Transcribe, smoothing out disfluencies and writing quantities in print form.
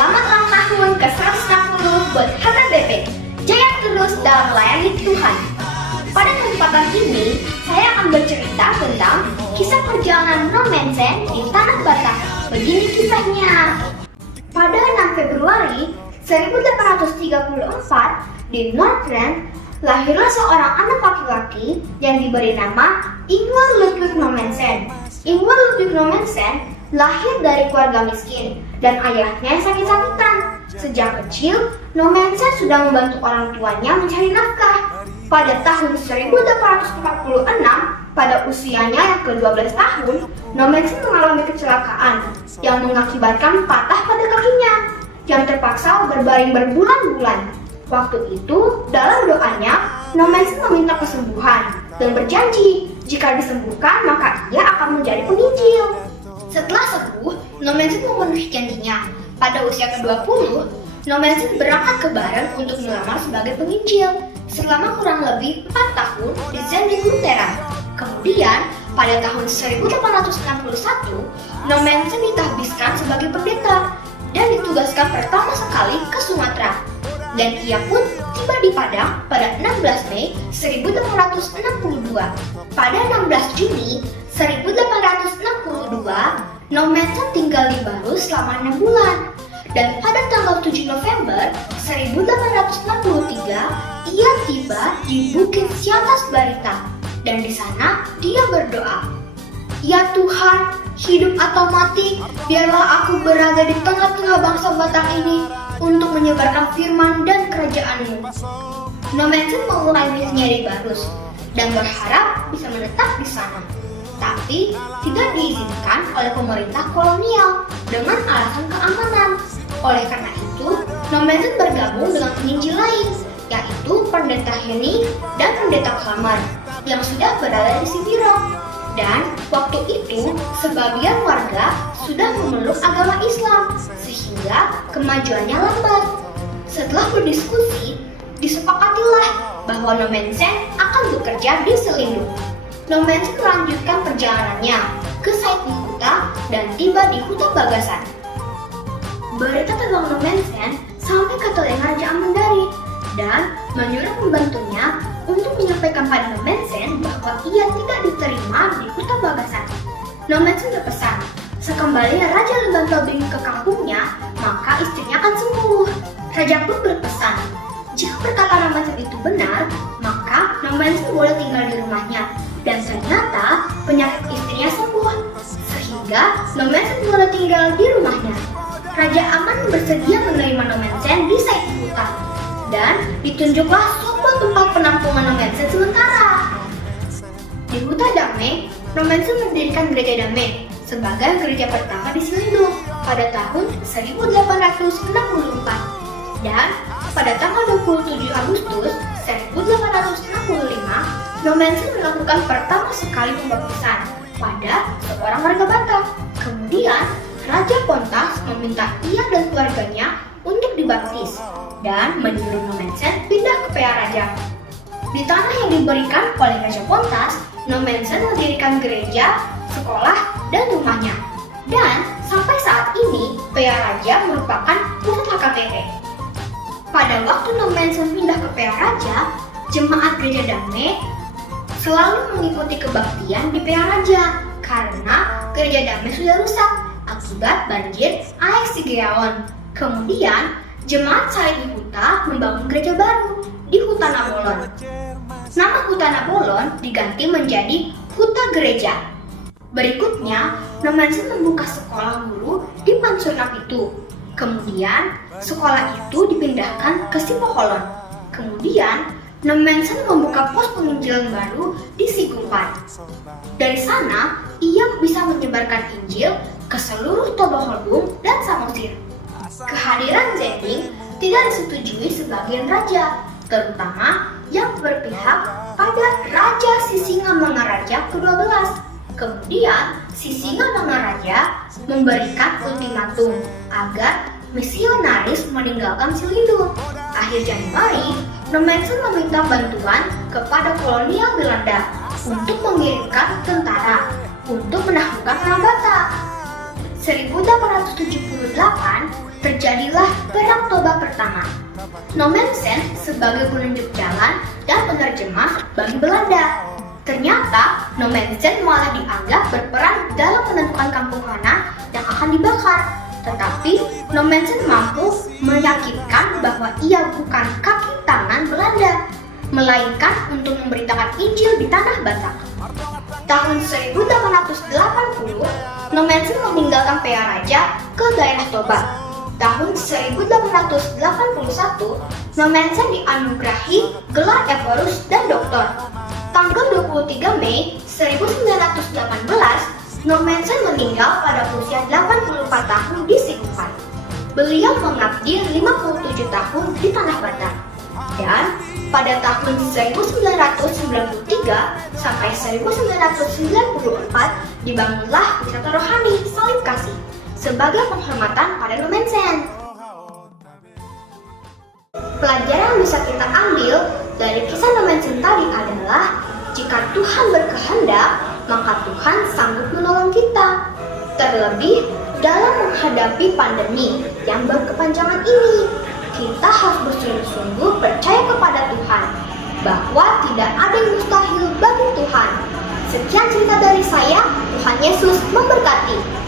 Selamat ulang tahun ke-160 buat HKBP. Jaya terus dalam melayani Tuhan. Pada kesempatan ini, saya akan bercerita tentang kisah perjalanan Nommensen di Tanah Batak. Begini kisahnya. Pada 6 Februari 1834 di Nordrhein, lahirlah seorang anak laki-laki yang diberi nama Ingvar Ludwig Nommensen. Ingvar Ludwig Nommensen lahir dari keluarga miskin dan ayahnya sakit-sakitan. Sejak kecil, Nommensen sudah membantu orang tuanya mencari nafkah. Pada tahun 1846, pada usianya yang ke-12 tahun, Nommensen mengalami kecelakaan yang mengakibatkan patah pada kakinya, yang terpaksa berbaring berbulan-bulan. Waktu itu, dalam doanya, Nommensen meminta kesembuhan dan berjanji jika disembuhkan maka ia akan menjadi penginjil. Setelah sembuh, Nommensen memenuhi janjinya. Pada usia ke-20, Nommensen berangkat ke Baren untuk melamar sebagai penginjil selama kurang lebih 4 tahun di Zending-Lutheran. Kemudian, pada tahun 1861, Nommensen ditahbiskan sebagai pendeta dan ditugaskan pertama sekali ke Sumatera. Dan ia pun tiba di Padang pada 16 Mei 1862. Pada 16 Juni 1862, Nommensen tinggal di Baru selama 6 bulan. Dan pada tanggal 7 November 1863, ia tiba di Bukit Siatas Barita. Dan di sana dia berdoa, "Ya Tuhan, hidup atau mati, biarlah aku berada di tengah-tengah bangsa Batak ini untuk menyebarkan firman dan kerajaan-Mu." Nommensen memulai misinya di Barus dan berharap bisa menetap di sana. Tapi tidak diizinkan oleh pemerintah kolonial dengan alasan keamanan. Oleh karena itu, Nommensen bergabung dengan penginjil lain, yaitu Pendeta Henny dan Pendeta Klammer yang sudah berada di Sibirong. Dan waktu itu, sebagian warga sudah memeluk agama Islam, sehingga kemajuannya lambat. Setelah berdiskusi, disepakatilah bahwa Nommensen akan bekerja di Selindo. Nommensen melanjutkan perjalanannya ke Said Huta dan tiba di Huta Bagasan. Berita tentang Nommensen sampai ke telinga Raja Amandari dan menyuruh pembantunya untuk menyampaikan pada Nommensen bahwa ia tidak diterima di Huta Bagasan. Nommensen berpesan, sekembalinya Raja Lembang Tobing ke kampungnya, maka istrinya akan sembuh. Raja pun berpesan, jika perkataan Nommensen itu benar, maka Nommensen boleh tinggal di rumahnya. Dan ternyata penyakit istrinya sembuh, sehingga Nommensen boleh tinggal di rumahnya. Raja Aman bersedia menerima Nommensen di Said Huta, dan ditunjuklah sebuah tempat penampungan Nommensen sementara. Di Huta Damai, Nommensen mendirikan Gereja Damai sebagai gereja pertama di Selindo pada tahun 1864. Dan pada tanggal 27 Agustus 1865, Nommensen melakukan pertama sekali pembaptisan pada seorang warga Batak. Kemudian, Raja Pontas meminta ia dan keluarganya untuk dibaptis dan menyuruh Nommensen pindah ke Pearaja. Di tanah yang diberikan oleh Raja Pontas, Nommensen mendirikan gereja, sekolah, dan rumahnya. Dan sampai saat ini, Pearaja merupakan pusat HKBP. Pada waktu Nommensen pindah ke Pearaja, jemaat Gereja Damai selalu mengikuti kebaktian di Pearaja karena Gereja Damai sudah rusak akibat banjir air Sigeaon. Kemudian, jemaat Said Huta membangun gereja baru di Huta Nabolon. Nama Huta Nabolon diganti menjadi Huta Gereja. Berikutnya, Nommensen membuka sekolah guru di Pansurnak itu. Kemudian, sekolah itu dipindahkan ke Sipoholon. Kemudian, Nommensen membuka pos penginjilan baru di Sigumpat. Dari sana, ia bisa menyebarkan Injil ke seluruh Toba Holbung dan Samosir. Kehadiran Zending tidak disetujui sebagian raja, terutama yang berpihak pada Raja Sisingamangaraja ke-12. Kemudian, Sisingamangaraja memberikan ultimatum agar misionaris meninggalkan Selindo. Akhir Januari, Nommensen meminta bantuan kepada kolonial Belanda untuk mengirimkan tentara untuk menaklukkan orang Batak. 1878 terjadi terjadilah Perang Toba pertama. Nommensen sebagai penunjuk jalan dan penerjemah bagi Belanda. Ternyata Nommensen malah dianggap berperan dalam menentukan kampung Hana yang akan dibakar. Tetapi Nommensen mampu meyakinkan bahwa ia bukan kaki tangan Belanda, melainkan untuk memberitakan Injil di tanah Batak. Tahun 1880, Nommensen meninggalkan Pearaja ke daerah Toba. Tahun 1881, Nommensen dianugerahi gelar Emperus dan Doktor. Tanggal 23 Mei 1918, Nommensen meninggal pada usia 84 tahun di Sichuan. Beliau mengabdi 57 tahun di tanah Batak. Dan pada tahun 1993 sampai 1994 dibangunlah wisata rohani Salib Kasih sebagai penghormatan pada Nommensen. Pelajaran yang bisa kita ambil dari kisah Nommensen tadi adalah jika Tuhan berkehendak, maka Tuhan sanggup menolong kita. Terlebih dalam menghadapi pandemi yang berkepanjangan ini, kita harus bersungguh-sungguh percaya kepada Tuhan bahwa tidak ada yang mustahil bagi Tuhan. Sekian cerita dari saya, Tuhan Yesus memberkati.